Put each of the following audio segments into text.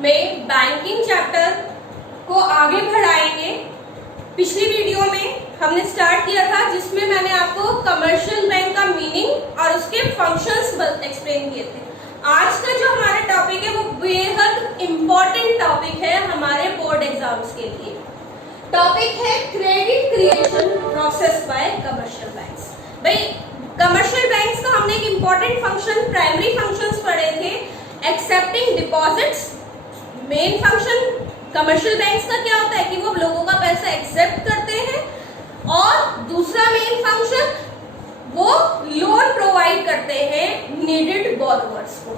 में banking chapter को आगे बढ़ाएंगे। पिछली वीडियो में हमने स्टार्ट किया था जिसमें मैंने आपको कमर्शियल बैंक का मीनिंग और उसके फंक्शंस एक्सप्लेन किए थे। आज का जो हमारा टॉपिक है वो बेहद इंपॉर्टेंट टॉपिक है हमारे बोर्ड एग्जाम्स के लिए। टॉपिक है credit creation process by commercial banks. भाई कमर्शियल बैंक्स का हमने एक इंपॉर्टेंट फंक्शन प्राइमरी फंक्शंस पढ़े थे। Accepting deposits, main function commercial banks का क्या होता है कि वो लोगों का पैसा एक्सेप्ट करते हैं, और दूसरा मेन फंक्शन वो लोन प्रोवाइड करते हैं नीडेड बोरोवर्स को।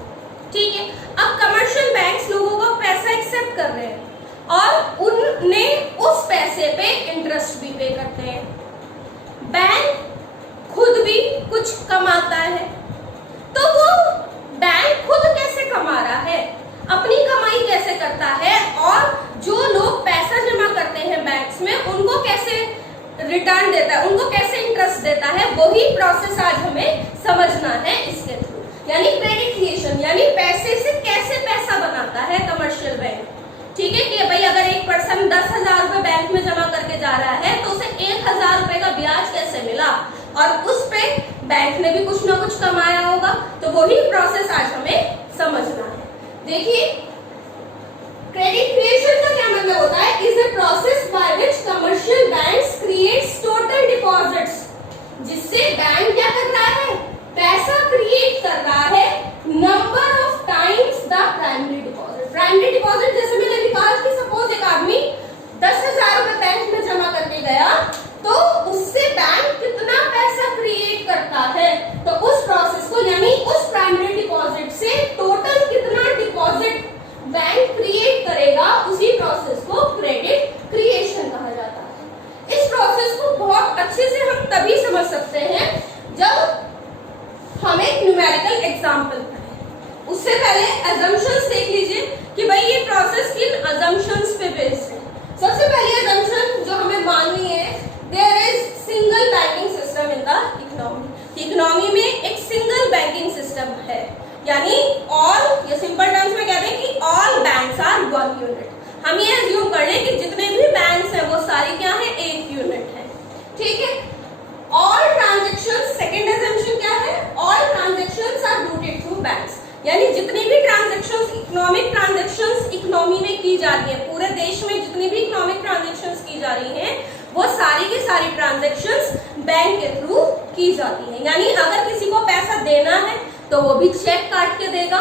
ठीक है, अब कमर्शियल बैंक्स लोगों का पैसा एक्सेप्ट कर रहे हैं और उन्हें उस पैसे पे इंटरेस्ट भी पे करते हैं। बैंक खुद भी कुछ कमाता है, तो वो बैंक खुद कैसे कमा रहा है, अपनी कमाई कैसे करता है, और जो लोग पैसा जमा करते हैं बैंक्स में उनको कैसे रिटर्न देता है, उनको कैसे इंटरेस्ट देता है, वही प्रोसेस आज हमें समझना है इसके थ्रू। यानी क्रेडिट क्रिएशन यानी पैसे से कैसे पैसा बनाता है कमर्शियल बैंक। ठीक है कि भाई अगर एक पर्सन 10,000 रुपए बैंक में जमा करके जा रहा है तो उसे 1,000 रुपए का ब्याज कैसे मिला, और उस पे बैंक ने भी कुछ ना कुछ कमाया होगा, तो वही प्रोसेस आज हमें समझना है। देखिए क्रेडिट क्रिएशन का क्या मतलब होता है, is a process by which commercial banks creates total deposits. जिससे बैंक क्या कर रहा है, पैसा क्रिएट कर रहा है number of times the primary deposit. Primary deposit जैसे मैंने निकाल कि सपोज एक आदमी 10,000 रुपए बैंक में जमा करके गया, तो उससे बैंक कितना पैसा क्रिएट करता है, तो उस प्रोसेस को यानी उस प्राइमरी डिपॉजिट से टोटल कितना डिपॉजिट बैंक क्रिएट करेगा, उसी प्रोसेस को क्रेडिट क्रिएशन कहा जाता है। इस प्रोसेस को बहुत अच्छे से हम तभी समझ सकते हैं जब हम एक न्यूमेरिकल एग्जांपल पढ़ें। उससे पहले अजम्पशंस देख लीजिए कि भाई ये प्रोसेस किन अजम्पशंस पे बेस्ड है। सबसे पहली अजम्पशन जो हमें माननी है, there is single banking system in the economy. Economy में एक सिंगल बैंकिंग सिस्टम है, यानी ऑल, ये सिंपल टर्म्स में कहते हैं कि all banks are one unit. हम ये अज्यूम कर लें कि जितने भी बैंक्स हैं वो सारे क्या है, एक यूनिट है। ठीक है, ऑल ट्रांजैक्शंस, सेकंड अजम्पशन क्या है, all transactions are routed through banks. यानी जितनी भी ट्रांजैक्शंस, इकोनॉमिक ट्रांजैक्शंस इकोनॉमी में की जा रही है, पूरे देश में जितनी भी इकोनॉमिक ट्रांजैक्शंस की जा रही हैं, वो सारी की सारी ट्रांजैक्शंस बैंक के थ्रू की जाती हैं। यानी अगर किसी को पैसा देना है तो वो भी चेक काट के देगा,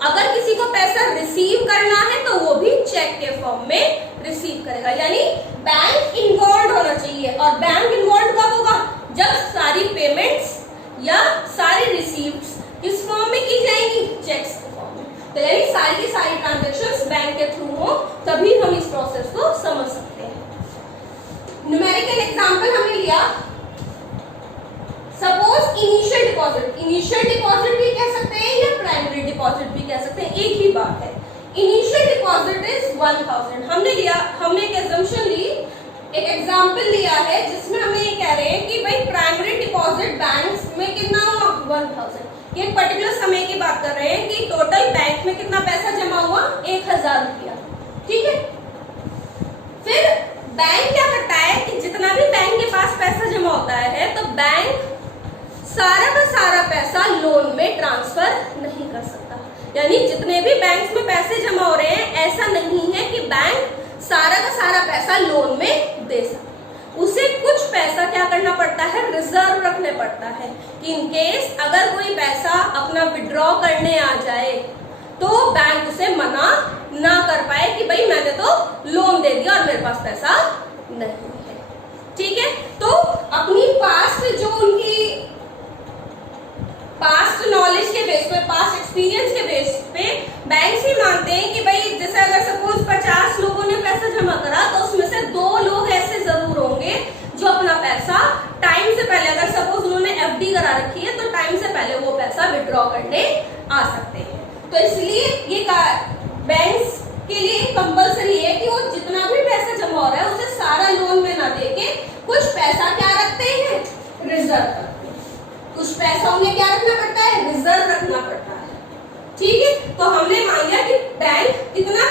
अगर किसी को पैसा रिसीव करना है तो वो भी चेक के फॉर्म में रिसीव करेगा। यानी बैंक इन्वॉल्व होना चाहिए, और बैंक इन्वॉल्व कब होगा, जब सारी पेमेंट्स या सारी रिसीव्स किस फॉर्म में की जाएंगी, चेक्स के फॉर्म में। तो यानी सारी की सारी ट्रांजैक्शंस बैंक के थ्रू हो, तभी हम इस प्रोसेस को समझ सकते हैं। न्यूमेरिकल एग्जांपल हमने लिया, suppose initial deposit. Initial deposit भी कह सकते हैं या प्राइमरी डिपॉजिट भी कह सकते हैं, एक ही बात है। Initial deposit is 1,000। हमने एक assumption ली, एक एग्जांपल लिया है जिसमें हमें ये कह रहे हैं कि भाई प्राइमरी डिपॉजिट बैंक्स में कितना हुआ, 1,000। ये एक पर्टिकुलर समय की बात कर रहे हैं कि टोटल बैंक में कितना पैसा जमा हुआ, 1,000 रुपया। ठीक है, फिर बैंक क्या करता है कि जितना भी बैंक के पास पैसा जमा होता है, तो बैंक सारा का सारा पैसा लोन में ट्रांसफर नहीं कर सकता। यानी जितने भी बैंक्स में पैसे जमा हो रहे हैं, ऐसा नहीं है कि बैंक सारा का सारा पैसा लोन में दे सकता। उसे कुछ पैसा क्या करना पड़ता है, रिजर्व रखने पड़ता है कि इन केस अगर कोई पैसा अपना विड्रॉ करने आ जाए तो बैंक उसे मना ना कर पाए कि भाई मैंने तो लोन दे दिया और मेरे पास पैसा नहीं है। ठीक है, तो अपनी पास्ट जो उनकी पास्ट नॉलेज के बेस पे, पास्ट एक्सपीरियंस के बेस पे बैंक्स ही मानते हैं कि भाई जैसे अगर सपोज 50 लोगों ने पैसा जमा करा, तो उसमें से 2 लोग ऐसे जरूर होंगे जो अपना पैसा टाइम से पहले, अगर सपोज उन्होंने एफडी करा रखी है तो टाइम से पहले वो पैसा विड्रॉ करने आ सकते हैं। तो इसलिए ये बैंक्स के लिए कंपल्सरी है कि वो जितना भी पैसा जमा हो रहा है उसे सारा लोन में ना देके कुछ पैसा क्या रखते हैं, रिजर्व। कुछ पैसा उन्हें क्या रखना पड़ता है, रिजर्व रखना पड़ता है। ठीक है, तो हमने मान लिया कि बैंक कितना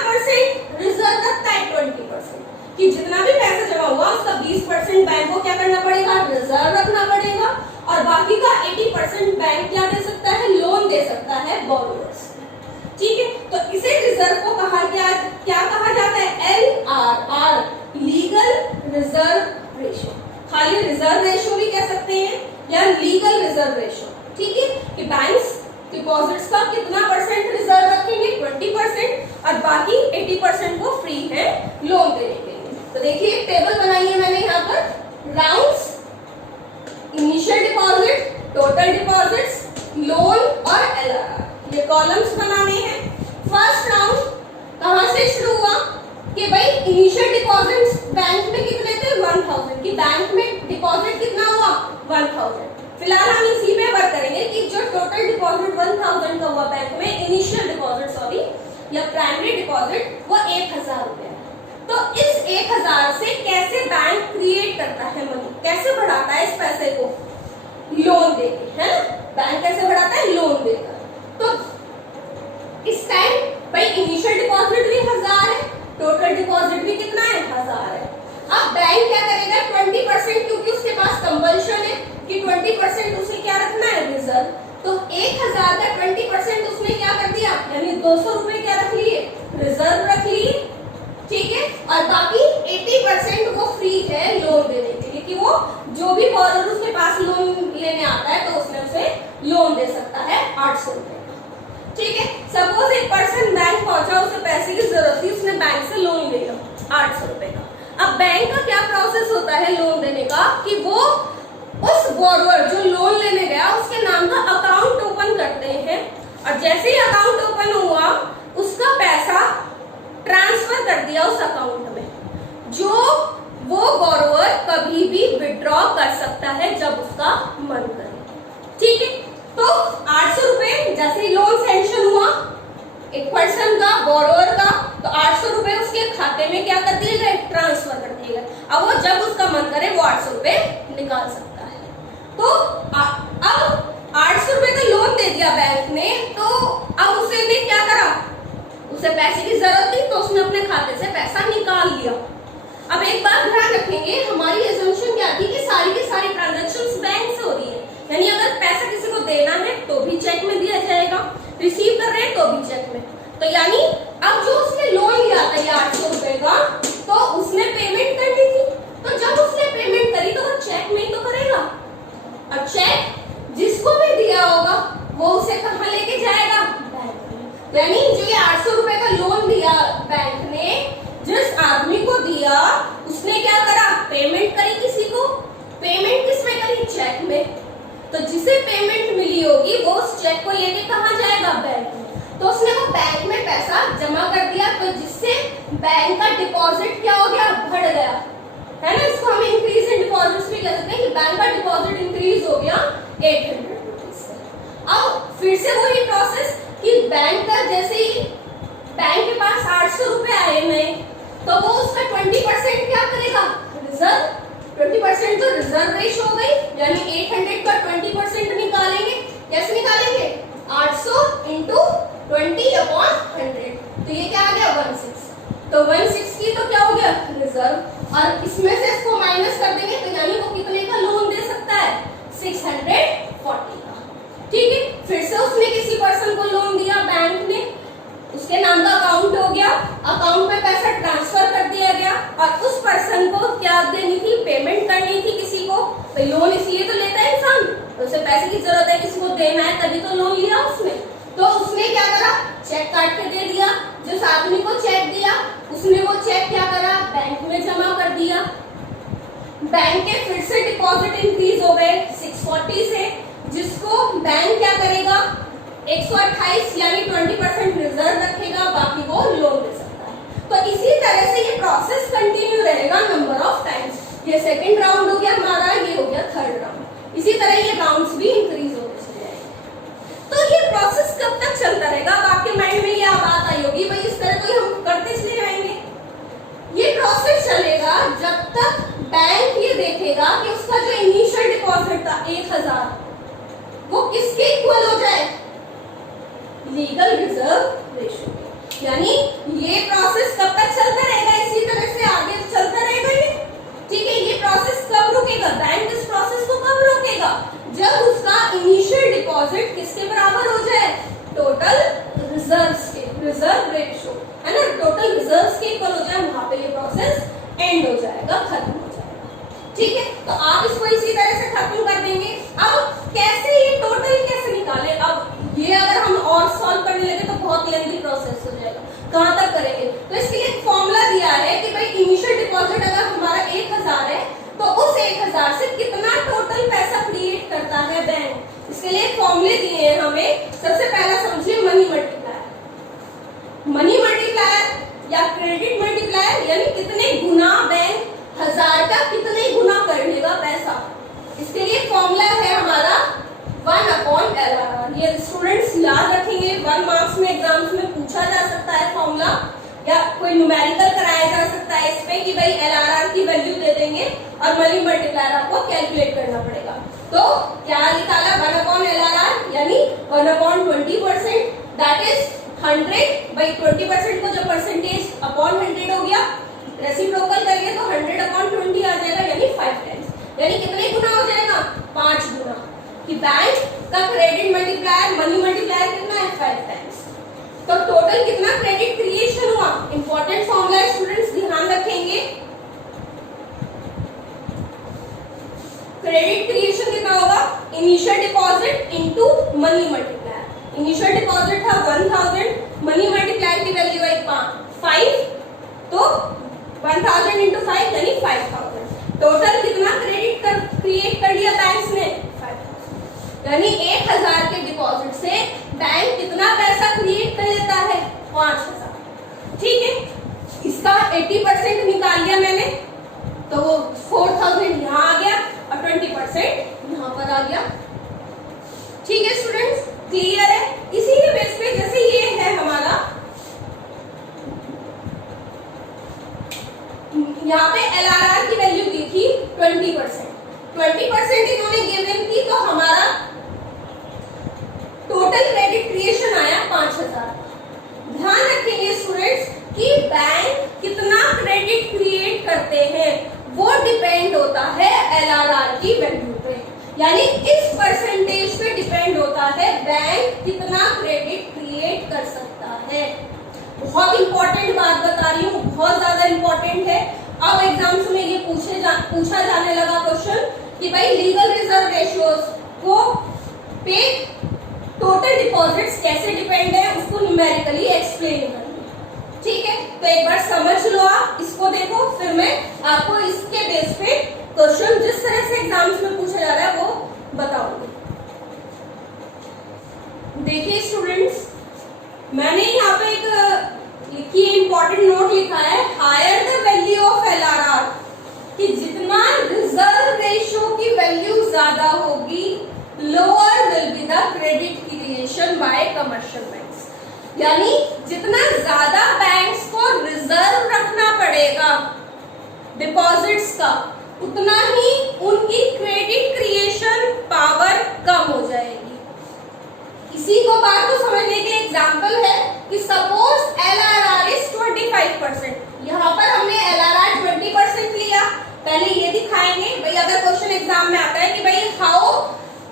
रिजर्व रेशो, ठीक है, कि बैंक्स डिपॉजिट्स का कितना परसेंट रिजर्व रखेंगे, 20%, और बाकी 80% वो फ्री है लोन देने के लिए। तो देखिए एक टेबल बनाई है मैंने यहाँ पर, rounds, initial deposit, total deposits, loan और एलआरआर, ये कॉलम्स बनाने हैं। फर्स्ट राउंड कहां से शुरू हुआ कि भाई इनिशियल डिपॉजिट्स बैंक में कितने थे, 1000, की बैंक में डिपॉजिट कितना हुआ, 1000। फिलहाल हम इसी में वर्क करेंगे कि जो टोटल डिपॉजिट 1000 का हुआ बैंक में, इनिशियल डिपॉजिट सॉरी या प्राइमरी डिपॉजिट, वो 1000 रुपया। तो इस 1000 से कैसे बैंक क्रिएट करता है मनी, कैसे बढ़ाता है इस पैसे को, लोन देके, है ना, बैंक कैसे बढ़ाता है, लोन देकर। तो इस टाइम भाई इनिशियल डिपॉजिट भी 1000 है, टोटल डिपॉजिट भी कितना है, 1000 है। अब बैंक क्या करेगा, 20%, क्योंकि उसके पास कंपल्शन है कि 20% उसे क्या रखना है, रिजर्व। तो 1000 का 20% उसने क्या कर दिया, यानी 200 रुपए क्या रख लिए, रिजर्व रख लिए, ठीक है, और बाकी 80% वो फ्री है लोन देने के लिए, कि वो जो भी बॉरोवर उसके पास लोन लेने आता है तो उसमें उसे लोन दे सकता है 800 रुपए, ठीक है। सपोज एक पर्सन बैंक पहुंचा, उसे पैसे की जरूरत थी, उसने बैंक से लोन लिया 800 रुपए का। अब बैंक का क्या प्रोसेस होता है लोन देने का, कि वो उस बॉरोवर जो लोन लेने गया उसके नाम का अकाउंट ओपन करते हैं, और जैसे ही अकाउंट ओपन हुआ उसका पैसा ट्रांसफर कर दिया उस अकाउंट में, जो वो बॉरोवर कभी भी विड्रॉ कर सकता है जब उसका मन करे, ठीक है। तो 800 रुपए जैसे ही लोन सैंक्शन हुआ एक पर्सन का, बॉरोवर का, तो 800 रुपए उसके खाते में क्या कर दिए गए, ट्रांसफर कर दिए गए। अब वो जब उसका मन करे वो 800 रुपए निकाल सकता है। तो अब 800 रुपए का लोन दे दिया बैंक ने, तो अब उसे ने क्या करा, उसे पैसे की जरूरत थी तो उसने अपने खाते से पैसा निकाल लिया। अब एक बात ध्यान रखेंगे, हमारी असम्पशन क्या थी कि सारी की सारी ट्रांजैक्शंस बैंक से हो रही है, यानी अगर पैसा किसी को देना है तो भी चेक में दिया जाएगा, रिसीव कर रहे हैं तो भी चेक में। तो यानी अब जो उसने लोन लिया था ये 800 रुपए का, तो उसने पेमेंट करनी थी, तो जब उसने पेमेंट करी तो वो चेक में ही तो करेगा, और चेक जिसको भी दिया होगा वो उसे कहाँ लेके जाएगा, बैंक में। यानी जो ये 800 रुपए का लोन दिया बैंक ने, जिस आदमी को दिया उसने क्या करा, पेमेंट करी किसी को, पेमेंट किसमें करी, चेक में। तो जिसे पेमेंट मिली होगी वो उस चेक को लेके कहाँ जाएगा, बैंक में। तो उसने वो बैंक में पैसा जमा कर दिया, तो जिससे बैंक का डिपॉजिट क्या हो गया, बढ़ गया, है ना। इसको हम इंक्रीज इन डिपॉजिट्स भी कह सकते हैं कि बैंक का डिपॉजिट इंक्रीज हो गया 800 रुपीज से। अब फिर से वही प्रोसेस कि बैंक का जैसे ही बैंक के पास 800 रुपए आए नए, तो वो उसका 20% क्या करेगा, रिजर्व। 20% तो रिजर्व रेशो हो गई, यानी 800 का 20% निकालेंगे, कैसे निकालेंगे, 800 इंटू 20/100, तो ये क्या आ गया, 160। तो 160 तो क्या हो गया, रिजर्व, और इसमें से इसको माइनस कर देंगे, तो यानी वो कितने का लोन दे सकता है, 640 का, ठीक है। फिर से उसने किसी पर्सन को लोन दिया बैंक ने, उसके नाम का अकाउंट हो गया, अकाउंट में पैसा ट्रांसफर कर दिया गया, और उस पर्सन को क्या देनी थी, पेमेंट करनी थी किसी को। तो लोन इसलिए तो लेता है इंसान, तो उसे पैसे की जरूरत है, किसी को देना है, तभी तो लोन लिया उसने। तो उसने क्या करा, चेक काट के दे दिया, जिस आदमी को चेक दिया उसने वो चेक क्या करा, बैंक में जमा कर दिया। बैंक के फिर से डिपॉजिट इंक्रीज हो गए 640 से, जिसको बैंक क्या करेगा, 128 यानी 20% रिजर्व रखेगा, बाकी वो लोन दे सकता है। तो इसी तरह से ये प्रोसेस कंटिन्यू रहेगा नंबर ऑफ टाइम्स। ये सेकंड राउंड हो गया हमारा, ये हो गया थर्ड राउंड। इसी तरह ये राउंड्स भी इंक्रीज होते चले जाएंगे। तो ये प्रोसेस कब तक चलता रहेगा, अब आपके माइंड में ये बात आई होगी, भाई इस तरह तो हम करते इसलिए रहेंगे। ये प्रोसेस चलेगा जब तक बैंक ये देखेगा कि उसका जो इनिशियल डिपॉजिट था 1000, वो किसके इक्वल हो जाए, लीगल रिजर्व रेशो। यानी ये प्रोसेस कब तक चलता रहेगा, इसी तरह से आगे चलता रहेगा ये, ठीक है। ये प्रोसेस कब रुकेगा, बैंक इस प्रोसेस को कब रोकेगा, जब उसका इनिशियल डिपॉजिट किसके बराबर हो जाए, टोटल रिजर्व्स के, रिजर्व रेशो, है ना, टोटल रिजर्व्स के इक्वल हो जाए, वहां पे ये प्रोसेस एंड हो जाएगा, खत्म हो जाएगा, ठीक है, तो आप इसको इसी तरह से खत्म कर देंगे। अब कैसे ये टोटल कैसे निकाले, अब ये अगर हम और सॉल्व करने लगे तो बहुत लेंथी प्रोसेस हो जाएगा, कहां तक करेंगे। तो इसके लिए एक फॉर्मूला दिया है कि भाई इनिशियल डिपॉजिट अगर हमारा 1000 है तो उस 1000 से कितना टोटल पैसा क्रिएट करता है बैंक। इसके लिए फॉर्मूले दिए हैं हमें। सबसे पहला समझिए मनी मल्टीप्लायर। मनी मल्टीप्लायर या क्रेडिट मल्टीप्लायर यानी कितने गुना बैंक 1000 का कितने गुना कर लेगा पैसा। इसके लिए फॉर्मूला है हमारा 1/LRR। ये स्टूडेंट्स याद रखेंगे, 1 मार्क्स में एग्जाम्स में पूछा जा सकता है फॉर्मूला, या कोई न्यूमेरिकल कराया जा सकता है इसमें कि भाई LRR की वैल्यू दे देंगे और मनी मल्टीप्लायर आपको कैलकुलेट करना पड़ेगा। तो क्या निकाला 1/LRR यानी 1/20%, दैट इज 100 बाई 20% को जो परसेंटेज अपॉन 100 हो गया, रेसिप्रोकल करिए तो 100/20 आ जाएगा यानी 5 टाइम्स, यानी कितने गुना हो जाएगा 5 गुना। कि बैंक का क्रेडिट मल्टीप्लायर मनी मल्टीप्लायर कितना है 5 टाइम्स। तो टोटल कितना क्रेडिट क्रिएशन हुआ, इंपॉर्टेंट फॉर्मूला स्टूडेंट्स ध्यान रखेंगे। क्रेडिट क्रिएशन कितना होगा, initial deposit into money multiplier. Initial deposit था 1000, मनी मल्टीप्लायर की वैल्यू है 5, तो 1000 इंटू 5 यानी 5000। टोटल कितना क्रेडिट क्रिएट कर लिया बैंक ने 5000, यानी 1000 के डिपॉजिट से बैंक कितना पैसा क्रिएट कर लेता है 5000। ठीक है, इसका 80% निकाल लिया मैंने, तो वो 4000 यहाँ आ गया और 20% यहाँ पर आ गया। ठीक है स्टूडेंट्स, क्लियर है। इसी के बेस पे जैसे ये है हमारा, यहाँ पे LRR की वैल्यू दी थी 20% इन्होंने गिवन थी, तो हमारा टोटल क्रेडिट क्रिएशन आया 5000। ध्यान रखेंगे स्टूडेंट्स कि बैंक कितना क्रेडिट क्रिएट करते हैं वो डिपेंड होता है LRR की वैल्यू पे, यानी इस परसेंटेज पे डिपेंड होता है बैंक कितना क्रेडिट क्रिएट कर सकता है। बहुत इंपॉर्टेंट बात बता रही हूँ, बहुत ज्यादा इंपॉर्टेंट है। अब एग्जाम्स में ये पूछा जाने लगा क्वेश्चन कि भाई लीगल रिजर्व रेशियोज को पे टोटल डिपॉजिट्स कैसे डिपेंड है, उसको न्यूमेरिकली एक्सप्लेन करेंगे। ठीक है, तो एक बार समझ लो, आप इसको देखो, फिर मैं आपको इसके बेस पे क्वेश्चन जिस तरह से एग्जाम्स में पूछा जा रहा है वो बताऊंगी। देखिए स्टूडेंट्स, मैंने यहाँ पे एक लिखी इंपॉर्टेंट नोट लिखा है, higher the value of LRR, कि जितना रिजर्व रेशियो की वैल्यू ज्यादा होगी lower will be the credit creation by commercial banks. यानी जितना ज्यादा बैंक्स को रिजर्व रखना पड़ेगा डिपॉजिट्स का, उतना ही उनकी क्रेडिट क्रिएशन पावर कम हो जाएगी। इसी को बात को समझने के एग्जांपल है कि सपोज LRR इज 25%, यहाँ पर हमने LRR 20% लिया। पहले ये दिखाएंगे भाई, अगर क्वेश्चन एग्जाम में आता है कि भाई how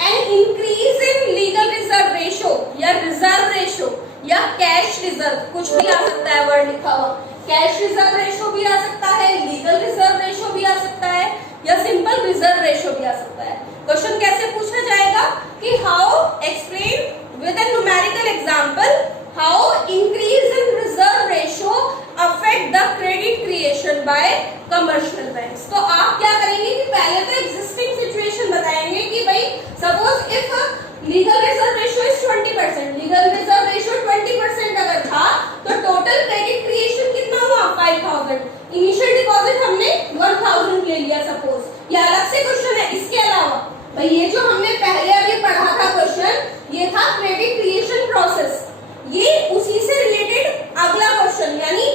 an increase in legal reserve ratio या रिजर्व रेशियो या कैश रिजर्व, कुछ भी आ सकता है वर्ड लिखा हुआ, कैश रिजर्व रेशियो भी आ सकता है, लीगल रिजर्व रेशियो भी आ सकता है, या सिंपल रिजर्व रेशियो भी आ सकता है। क्वेश्चन कैसे पूछा जाएगा कि how explain with a numerical example how increase in reserve ratio affect the credit creation by commercial banks। तो आप क्या करेंगे कि पहले तो existing situation बताएंगे कि भाई suppose if legal reserve ratio is 20%, legal reserve ratio 20% अगर था तो total credit creation कितना हुआ 5000, initial deposit हमने 1000 ले लिया suppose, ये अलग से क्वेश्चन है। इसके अलावा भाई ये जो हमने पहले अभी पढ़ा था क्वेश्चन, ये था क्रेडिट क्रिएशन प्रोसेस, ये उसी से रिलेटेड अगला क्वेश्चन, यानी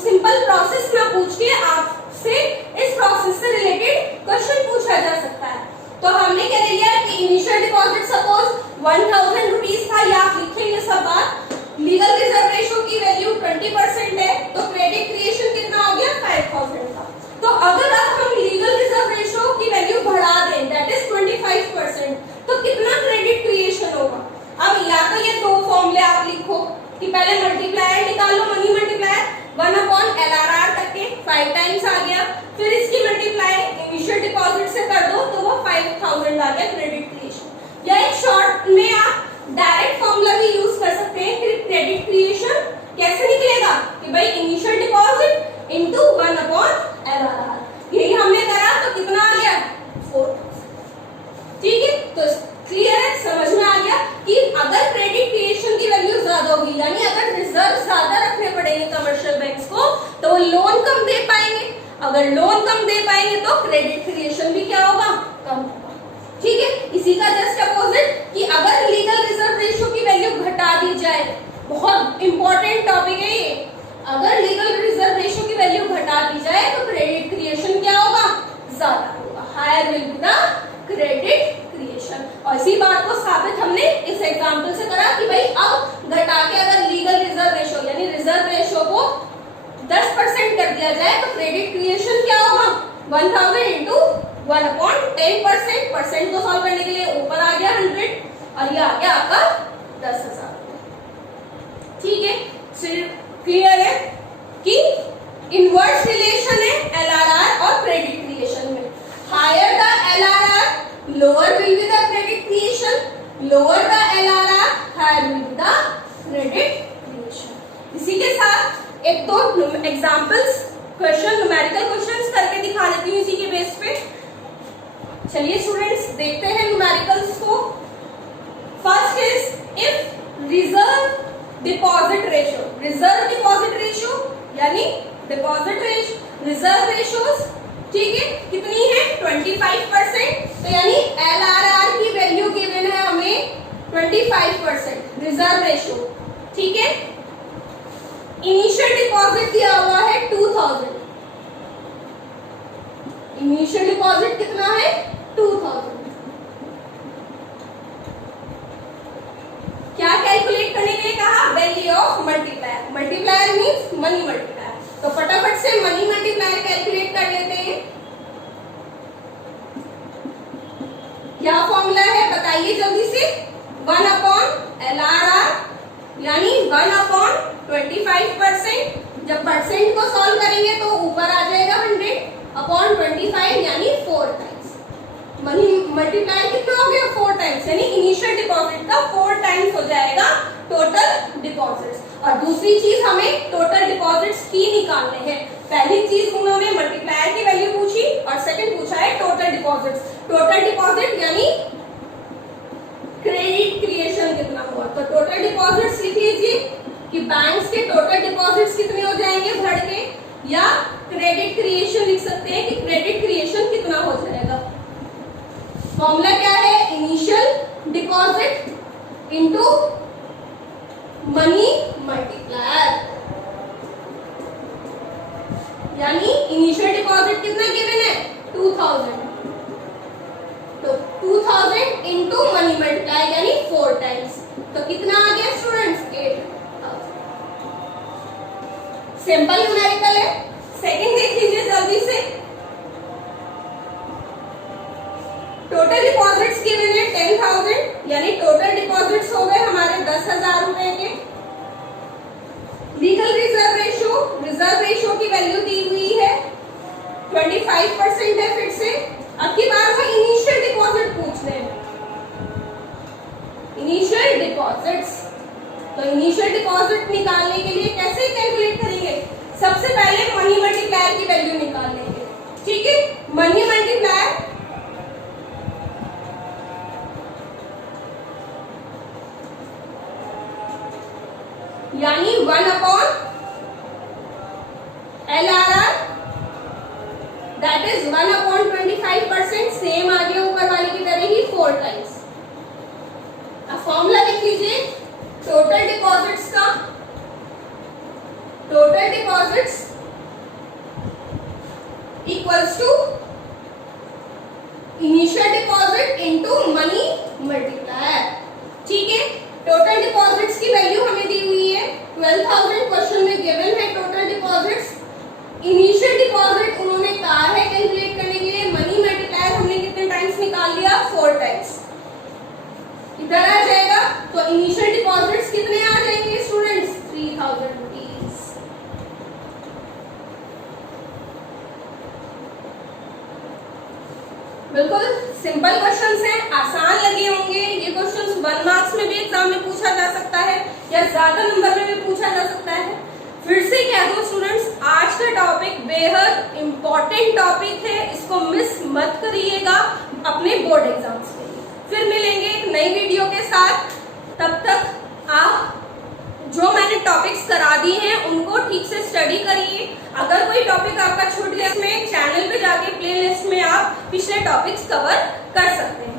सिंपल प्रोसेस ना पूछ के आपसे इस प्रोसेस से रिलेटेड क्वेश्चन पूछा जा सकता है। तो हमने क्या लिया कि इनिशियल डिपॉजिट सपोज 1000 रुपीज था, या आप लिखेंगे सब बात, लीगल रिजर्व रेशियो की वैल्यू 20% है, तो क्रेडिट क्रिएशन कितना हो गया 5000 का। तो अगर अब हम लीगल रिजर्व रेशियो की वैल्यू बढ़ा दें, दैट इज 25%, तो कितना क्रेडिट क्रिएशन होगा। अब या तो ये दो फॉर्मूले आप लिखो कि पहले मल्टीप्लायर निकालो, मनी मल्टीप्लायर 1/LRR करके 5 टाइम्स आ गया, फिर इसकी मल्टीप्लाई इनिशियल डिपॉजिट 1000 आ गया क्रेडिट क्रिएशन। या एक शॉर्ट में आप डायरेक्ट फॉर्मूला भी यूज कर सकते हैं कि क्रेडिट क्रिएशन कैसे निकलेगा कि भाई इनिशियल डिपॉजिट इनटू 1/LRR। यही हमने करा तो कितना आ गया 4000। ठीक है, तो क्लियर है, समझ में आ गया कि अगर क्रेडिट क्रिएशन की वैल्यू ज्यादा होगी यानी अगर रिजर्व ज्यादा रखने पड़ेंगे कमर्शियल बैंक्स को तो वो लोन कम दे पाएंगे। अगर लोन कम दे पाएंगे तो क्रेडिट क्रिएशन भी क्या होगा, कम होगा। ठीक है, इसी का जस्ट अपोजिट कि अगर लीगल रिजर्व रेशियो की वैल्यू घटा दी जाए, बहुत इंपॉर्टेंट टॉपिक है ये, अगर लीगल रिजर्व रेशियो की वैल्यू घटा दी जाए तो क्रेडिट क्रिएशन क्या होगा, ज्यादा होगा। Higher will be the credit creation. और इसी बात को साबित हमने इस एग्जांपल से करा कि भाई अब घटा के अगर लीगल रिजर्व रेशियो यानी रिजर्व रेशियो को 10% कर दिया जाए तो क्रेडिट क्रिएशन क्या होगा 1000 इंटू 1/10%। परसेंट को सॉल्व करने के लिए ऊपर आ गया 100 और ये आ गया आपका 10,000। ठीक है, क्लियर है कि इनवर्स रिलेशन है एलआरआर और क्रेडिट क्रिएशन में। Higher the LRR lower will be the credit creation, lower the LRR higher will be the credit creation. इसी के साथ एक दो एग्जांपल्स क्वेश्चन न्यूमेरिकल क्वेश्चंस करके दिखा देती हूँ इसी के बेस पे। चलिए स्टूडेंट्स देखते हैं न्यूमेरिकल्स को। First is if reserve deposit ratio, reserve deposit ratio यानी डिपॉजिट रेशियो रिजर्व रेशियोज, ठीक है, कितनी है 25%। तो यानी एलआरआर की वैल्यू गिवन है हमें 25% रिजर्व रेशियो। ठीक है, इनिशियल डिपॉजिट दिया हुआ है 2000, इनिशियल डिपॉजिट कितना है 2000। क्या कैलकुलेट करने के लिए कहा, value of multiplier. Multiplier means money multiplier. तो फटाफट से मनी मल्टीप्लायर कैलकुलेट कर लेते हैं। क्या फॉर्मूला है बताइए जल्दी से। 1/LRR यानी 1/25%। जब परसेंट को सॉल्व करेंगे तो ऊपर आ जाएगा 100/25 यानी 4 टाइम्स। मनी मल्टीप्लायर कितना हो गया 4 टाइम्स यानी इनिशियल डिपॉजिट का 4 टाइम्स हो जाएगा टोटल डिपॉजिट्स। और दूसरी चीज हमें टोटल डिपॉजिट्स की निकालने हैं। पहली चीज उन्होंने मल्टीप्लायर की वैल्यू पूछी और सेकंड पूछा है टोटल डिपॉजिट्स। टोटल डिपॉजिट यानी क्रेडिट क्रिएशन कितना हुआ। तो टोटल डिपॉजिट्स लिख लीजिए कि बैंक्स के टोटल डिपॉजिट्स कितने हो जाएंगे बढ़ के, या क्रेडिट क्रिएशन लिख सकते हैं कि क्रेडिट क्रिएशन कितना हो जाएगा। फॉर्मूला क्या है, initial deposit into money multiplier. यानी इनिशियल डिपॉजिट कितना गिवन है 2000, तो 2000 इंटू मनी मल्टीप्लायर यानी 4 टाइम्स। तो कितना आ गया स्टूडेंट्स 8000। सिंपल न्यूमेरिकल है। सेकंड देख लीजिए जल्दी से। टोटल डिपॉजिट्स गिवन है 10,000 यानी टोटल डिपॉजिट्स हो गए हमारे 10,000 रुपए के। लीगल रिजर्व रेशियो की वैल्यू दी हुई है 25% है। फिर से अब की बार वो इनिशियल डिपॉजिट पूछ रहे हैं, इनिशियल डिपॉजिट्स। तो इनिशियल डिपॉजिट निकालने के लिए कैसे कैलकुलेट करेंगे, सबसे पहले मनी मल्टीप्लायर की वैल्यू निकाल लेंगे। ठीक है, मनी मल्टीप्लायर यानी 1/LRR दैट इज 1/25%। सेम आ गया ऊपर वाले की तरह ही 4 टाइम्स। अब फॉर्मूला लिख लीजिए टोटल डिपॉजिट्स का। Total deposits equals to initial deposit into money multiplier. ठीक है, टोटल डिपॉजिट्स की वैल्यू हमें दी हुई है 12,000। क्वेश्चन में गिवन है टोटल डिपॉजिट्स। इनिशियल डिपॉजिट उन्होंने कहा है कैलकुलेट करने के लिए। मनी मल्टीप्लायर हमने कितने टाइम्स निकाल लिया 4 टाइम्स। इधर आ जाएगा तो इनिशियल डिपॉजिट्स कितने आ जाएंगे स्टूडेंट्स 3,000 रुपीज। बिल्कुल सिंपल क्वेश्चंस हैं, आसान लगे होंगे। ये क्वेश्चंस 1 मार्क्स में भी एग्जाम में पूछा जा सकता है या ज्यादा नंबर में भी पूछा जा सकता है। फिर से कह दूं स्टूडेंट्स, आज का टॉपिक बेहद इंपॉर्टेंट टॉपिक है, इसको मिस मत करिएगा अपने बोर्ड एग्जाम्स के लिए। फिर मिलेंगे एक नई वीडियो के साथ, तब तक आप जो मैंने टॉपिक्स करा दिए हैं उनको ठीक से स्टडी करिए। अगर कोई टॉपिक आपका छूट गया, इसमें चैनल पे जाके प्लेलिस्ट में आप पिछले टॉपिक्स कवर कर सकते हैं।